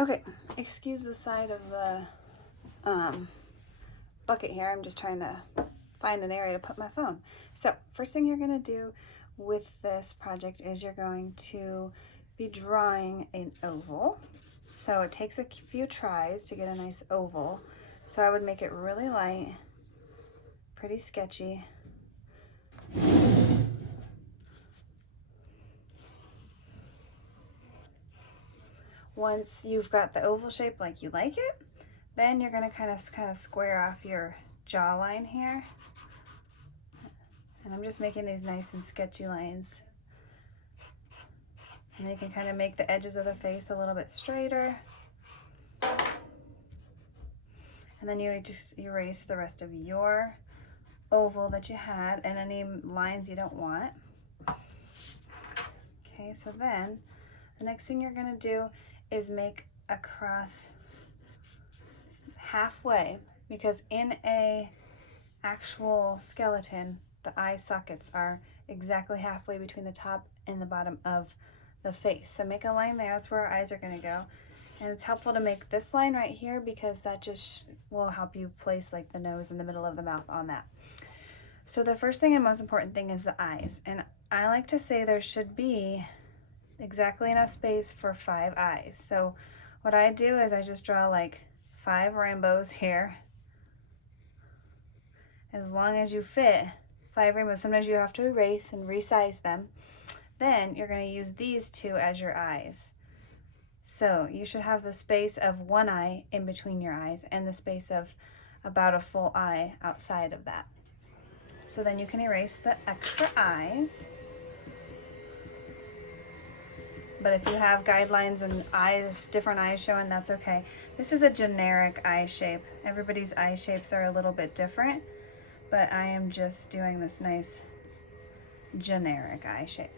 Okay, excuse the side of the bucket here. I'm just trying to find an area to put my phone. So first thing you're going to do with this project is you're going to be drawing an oval. So it takes a few tries to get a nice oval. So I would make it really light, pretty sketchy. Once you've got the oval shape like you like it, then you're going to kind of square off your jawline here. And I'm just making these nice and sketchy lines. And then you can kind of make the edges of the face a little bit straighter. And then you just erase the rest of your oval that you had and any lines you don't want. Okay, so then the next thing you're going to do is make a cross halfway, because in a actual skeleton, the eye sockets are exactly halfway between the top and the bottom of the face. So make a line there, that's where our eyes are going to go. And it's helpful to make this line right here because that just will help you place like the nose in the middle of the mouth on that. So the first thing and most important thing is the eyes. And I like to say there should be exactly enough space for 5 eyes. So what I do is I just draw like 5 rainbows here. As long as you fit 5 rainbows, sometimes you have to erase and resize them. Then you're going to use these 2 as your eyes. So you should have the space of 1 eye in between your eyes and the space of about a full eye outside of that. So then you can erase the extra eyes. But if you have guidelines and eyes, different eyes showing, that's okay. This is a generic eye shape. Everybody's eye shapes are a little bit different, but I am just doing this nice generic eye shape.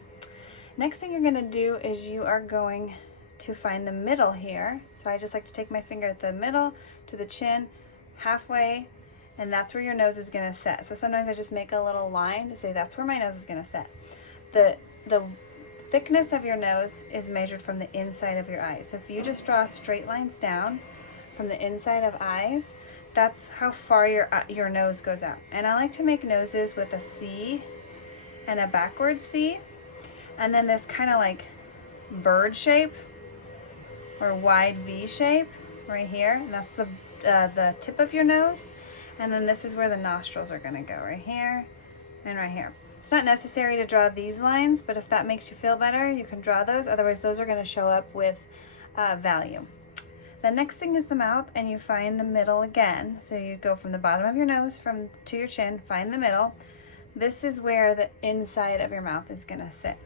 Next thing you're going to do is you are going to find the middle here. So I just like to take my finger at the middle to the chin, halfway, and that's where your nose is going to set. So sometimes I just make a little line to say that's where my nose is going to set. The thickness of your nose is measured from the inside of your eyes. So if you just draw straight lines down from the inside of eyes, that's how far your nose goes out. And I like to make noses with a C and a backward C, and then this kind of like bird shape or wide V shape right here. And that's the tip of your nose. And then this is where the nostrils are going to go, right here and right here. It's not necessary to draw these lines, but if that makes you feel better, you can draw those. Otherwise, those are going to show up with value. The next thing is the mouth, and you find the middle again. So you go from the bottom of your nose to your chin, find the middle. This is where the inside of your mouth is going to sit.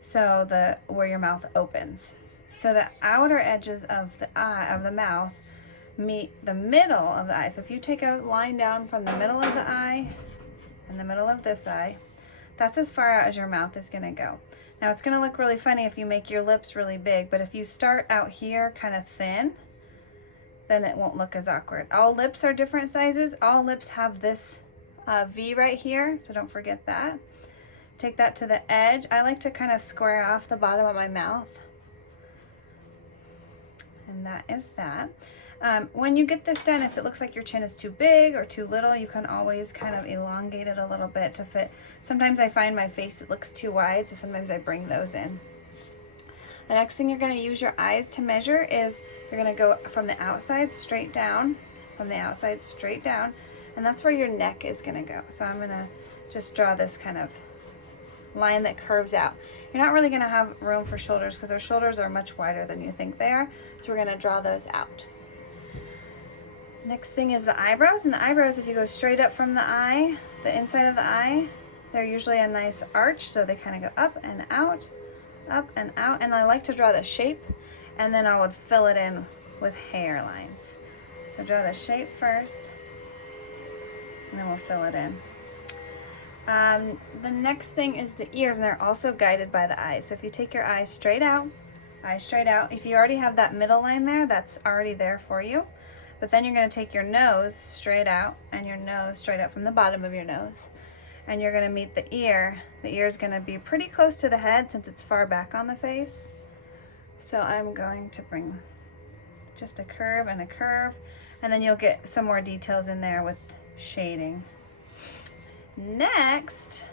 So where your mouth opens. So the outer edges of the mouth meet the middle of the eye. So if you take a line down from the middle of the eye and the middle of this eye, that's as far out as your mouth is going to go. Now it's going to look really funny if you make your lips really big, but if you start out here kind of thin, then it won't look as awkward. All lips are different sizes. All lips have this V right here, so don't forget that. Take that to the edge. I like to kind of square off the bottom of my mouth. And that is that. When you get this done, if it looks like your chin is too big or too little, you can always kind of elongate it a little bit to fit. Sometimes I find my face, it looks too wide, so sometimes I bring those in. The next thing you're going to use your eyes to measure is you're going to go from the outside straight down, and that's where your neck is going to go. So I'm going to just draw this kind of line that curves out. You're not really going to have room for shoulders because our shoulders are much wider than you think they are, so we're going to draw those out. Next thing is the eyebrows, and the eyebrows, if you go straight up from the eye, the inside of the eye, they're usually a nice arch, so they kind of go up and out, and I like to draw the shape, and then I would fill it in with hair lines. So draw the shape first, and then we'll fill it in. The next thing is the ears, and they're also guided by the eyes. So if you take your eyes straight out, if you already have that middle line there, that's already there for you. But then you're going to take your nose straight out and your nose straight up from the bottom of your nose. And you're going to meet the ear. The ear is going to be pretty close to the head since it's far back on the face. So I'm going to bring just a curve and a curve, and then you'll get some more details in there with shading. Next,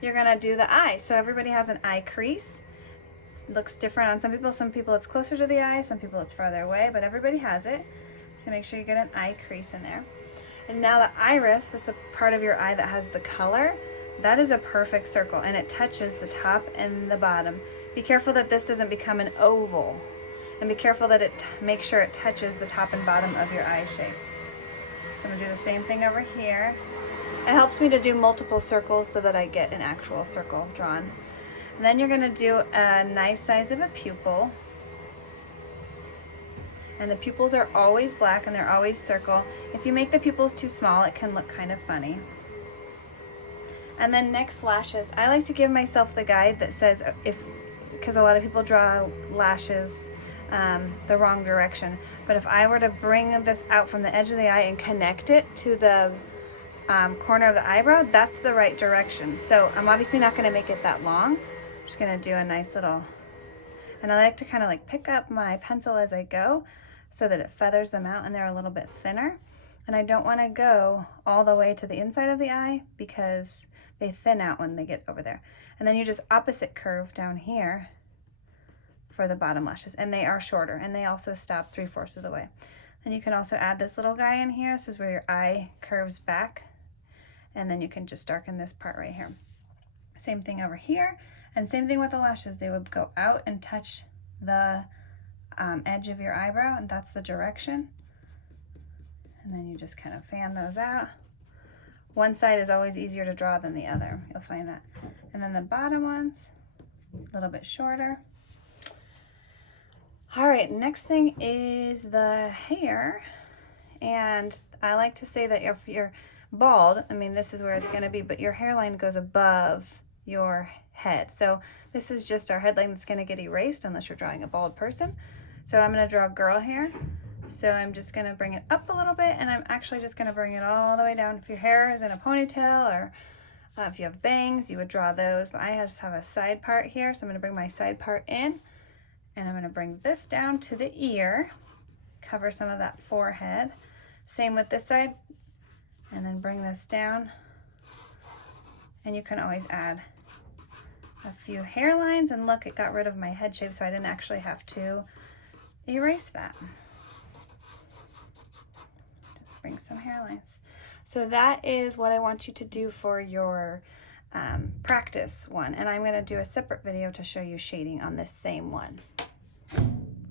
you're gonna do the eye. So everybody has an eye crease. It looks different on some people. Some people it's closer to the eye, some people it's farther away, but everybody has it. So make sure you get an eye crease in there. And now the iris, that's the part of your eye that has the color, that is a perfect circle, and it touches the top and the bottom. Be careful that this doesn't become an oval, and be careful that make sure it touches the top and bottom of your eye shape. So I'm gonna do the same thing over here. It helps me to do multiple circles so that I get an actual circle drawn. And then you're gonna do a nice size of a pupil. And the pupils are always black and they're always circle. If you make the pupils too small, it can look kind of funny. And then next, lashes. I like to give myself the guide that says, because a lot of people draw lashes the wrong direction. But if I were to bring this out from the edge of the eye and connect it to the corner of the eyebrow, that's the right direction. So I'm obviously not going to make it that long. I'm just going to do a nice little, and I like to kind of like pick up my pencil as I go so that it feathers them out and they're a little bit thinner. And I don't want to go all the way to the inside of the eye because they thin out when they get over there. And then you just opposite curve down here for the bottom lashes, and they are shorter and they also stop 3/4 of the way. Then you can also add this little guy in here. This is where your eye curves back, and then you can just darken this part right here. Same thing over here, and same thing with the lashes. They would go out and touch the edge of your eyebrow, and that's the direction. And then you just kind of fan those out. One side is always easier to draw than the other. You'll find that. And then the bottom ones, a little bit shorter. All right, next thing is the hair. And I like to say that if you're bald, I mean, this is where it's gonna be, but your hairline goes above your head. So this is just our headline that's gonna get erased unless you're drawing a bald person. So I'm gonna draw girl hair. So I'm just gonna bring it up a little bit, and I'm actually just gonna bring it all the way down. If your hair is in a ponytail, or if you have bangs, you would draw those, but I just have a side part here. So I'm gonna bring my side part in, and I'm gonna bring this down to the ear, cover some of that forehead. Same with this side, and then bring this down. And you can always add a few hairlines, and look, it got rid of my head shape, so I didn't actually have to erase that. Just bring some hairlines. So that is what I want you to do for your practice one, and I'm going to do a separate video to show you shading on this same one.